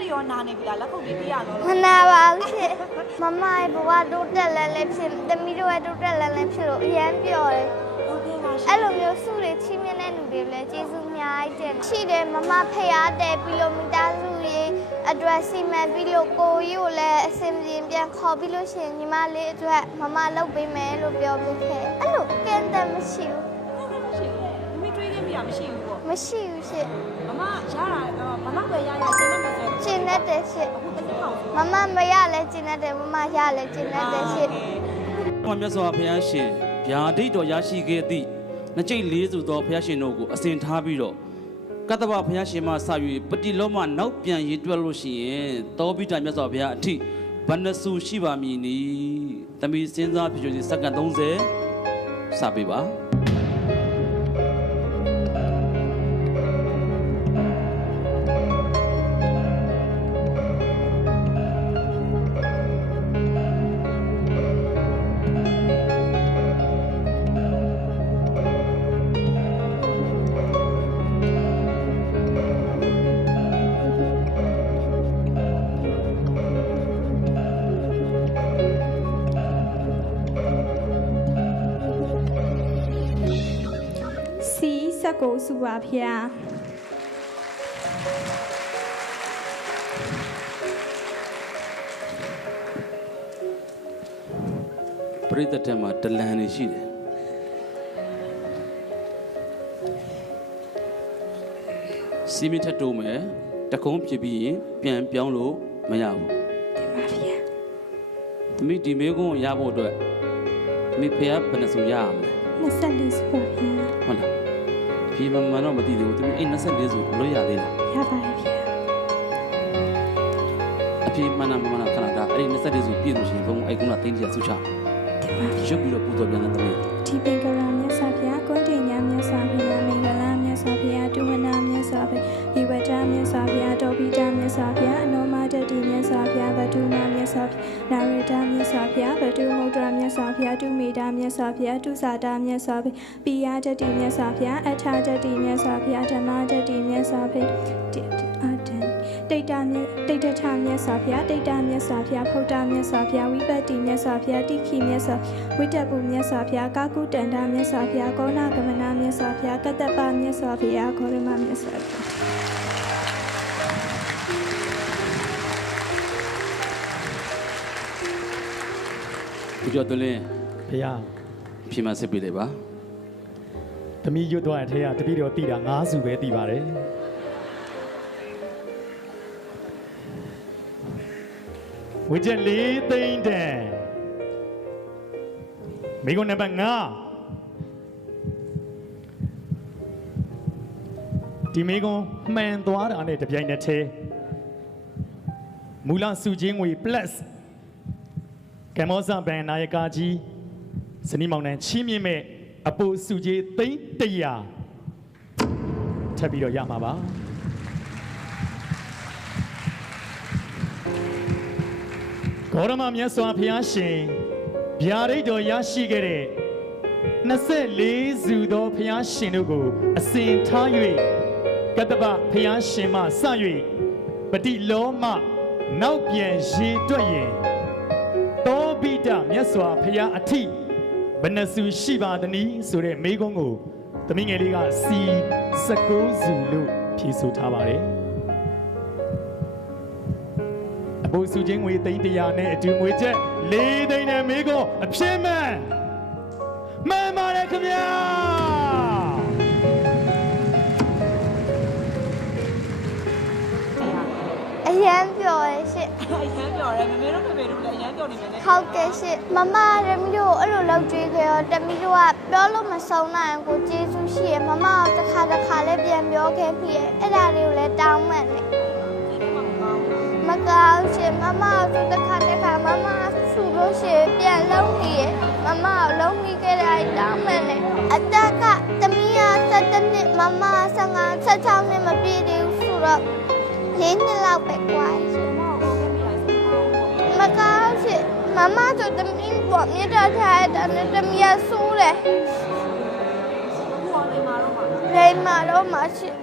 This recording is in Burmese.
တရောနာနေပြီလားလက်ခုပ်လေးပြရတော့မနာပါဘူးရှင်မမရဲ့ဘဝတိုးတက်လည်းလည်းဖြစ်တမီးတို့ရဲ့တိုးတက်လည်းလည်းဖြစ်လို့အရန်ပျော်တယ်အဲ့လိုမျိုးစုတွေချီးမြှင့်တဲ့လူတွေလည်းကျေးဇူးအများကြီးတင်ရှိတယ်မမဖျားတယ်ပြီးလို့မိသားစုရေးအတွက်စီမံပြီးလို့ကိုကြီးကိုလည်းအစင်ပြင်ပြန်ခေါ်ပြီးလို့ရှိရင်ညီမလေးအတွက်မမလုပ်ပေးမယ်လို့ပြောပြီးခဲ့အဲ့လိုကဲတယ်မရှိဘူးမရှိဘူးမိတွေးခဲ့မိတာမရှိဘူးပေါ့မရှိဘူးရှင်မမရတာမမပဲရရကျင်းနေတယ်ကျင်းနေတယ်ရှင်မမမရလဲကျင်းနေတယ်မမရလဲကျင်းနေတယ်ရှင်မြတ်စွာဘုရားရှင်ဗျာဒိတ်တော်ရရှိခဲ့သည့်နှစ်ကျိတ်လေးစုသောဘုရားရှင်တို့ကိုအစဉ်ထားပြီးတော့ကတ္တဗဘုရားရှင်မှစ၍ပတိလောမနောက်ပြန်ရည်တွက်လို့ရှိရင်တောပိတမြတ်စွာဘုရားအထိဘဏ္ဍစုရှိပါမည်နီတမီစဉ်းစားဖြစ်ခြင်းစက္ကန့်30စပေးပါကိုစုပါဗျာပရိသတ်ထဲမှာတလန်နေရှိတယ်စီမီထက်တိုးမယ်တကုံးဖြစ်ပြီးရင်ပြန်ပြောင်းလို့မရဘူးတင်ပါဗျာသမီးဒီမေကုန်းရဖို့အတွက်သမီးဖះဘယ်နှစုရရမလဲ24စုပါဗျာဟုတ်လားဒီမမတော့မသိသေးဘူးသူအဲ့24စုလို့ရသေးလားရပါတယ်ဗျာအပြေမနာခဏဒါအဲ့24စုပြည့်လို့ရှိရင်ဘုံအဲ့ကုန်းကတင်းကြီးဆုချရုပ်ပြီးတော့ပူတော်ပြန်တဲ့သမီးဒီပင်ကရာမြတ်စွာဘုရားကွန်တင်ညာမြတ်စွာဘုရားမင်္ဂလာမြတ်စွာဘုရားတုဝနာမြတ်စွာဘုရားဒီဝတ္တမြတ်စွာဘုရားတောပိတမြတ်စွာဘုရားအနောမတတိမြတ်စွာဘုရားဗတုမမြတ်စွာဘုရားနာရတမြတ်စွာဘုရားဗတုမုဒ္ဒရာမြတ်စွာဘုရားတုမေတာမြတ်စွာဘုရားတုဇာတာမြတ်စွာဘုရားပိယတတိမြတ်စွာဘုရားအထာတတိမြတ်စွာဘုရားဓမ္မတတိမြတ်စွာဘုရားတိတ်တထမြတ်စွာဘုရားတိတ်တမြတ်စွာဘုရားဖုဒ္ဓမြတ်စွာဘုရားဝိပတ္တိမြတ်စွာဘုရားတိခိမြတ်စွာဝိတ္တပုမြတ်စွာဘုရားကာကုတန္တမြတ်စွာဘုရားကောဏဂမနာမြတ်စွာဘုရားကတ္တပမြတ်စွာဘုရားခောရမမြတ်စွာဘုရားဒီကြောင့်တလင်းဘုရားဖြေမစစ်ပေးလိုက်ပါသမီးရွတ်သွားတဲ့အထက်ကတပည့်တော်တည်တာ9စုပဲတည်ပါတယ်ဝိကျက်4သိန်းတန်မိကုန်းနံပါတ်5ဒီမိကုန်းမှန်သွားတာနဲ့တပြိုင်နက်တည်းမူလစုချင်းငွေ plus ကမ္ဘောဇဘန်နာယကာကြီးစနီးမောင်နှံချီးမြှင့်မဲ့အပူစုကြီးသိန်း100ထပ်ပြီးတော့ရမှာပါဂေါရမမြတ်စွာဘုရားရှင်ဗျာဒိတ်တော်ရရှိခဲ့တဲ့24စုသောဘုရားရှင်တို့ကိုအစဉ်ထား၍ကတ္တဗဘုရားရှင်မှစ၍ပတိလောမနောက်ပြန်ရေတွက်ရင်တောပိတမြတ်စွာဘုရားအထိဘယ်နှစုရှိပါသနည်းဆိုတဲ့မေးခွန်းကိုသမီးငယ်လေးကစီ19စုလို့ဖြေဆိုထားပါတယ်အပူစုချင်းငွေသိန်း100နဲ့အတူငွေချက်4သိန်းနဲ့မေးခွန်းအပြည့်မှန်ပါတယ်ခင်ဗျာအရန်ပျော်ရဲ့ရှင့်အရန်ပျော်တယ်မမေတို့ဖေဖေတို့လည်းအရန်ပျော်နေတယ်ဟုတ်ကဲ့ရှင့်မမရမီတို့အဲ့လိုလောက်ကြွေးခဲ့ရောတမီတို့ကပြောလို့မဆုံးနိုင်ကိုကျေးဇူးရှိရမမတစ်ခါလည်းပြန်ပြောခဲ့ပြီအဲ့ဒါလေးကိုလည်းတောင်းမှန်တယ်မကောင်းရှင်မမတို့တစ်ခါမမဆူလို့ရှင်ပြန်လုံးနေရမမလုံးမိခဲ့တဲ့အတောင်းမှန်တယ်အတက်ကတမီးက17နှစ်မမ15 16နှစ်မပြည့်သေးဘူးဆိုတော့4နှစ်လောက်ပဲကွာရှင်မကောင်းရှင်မမဆိုတမီးပေါ်မြတ်တာထားတဲ့တမီးကဆိုးတယ်လိမ္မာတော့မှာရှင်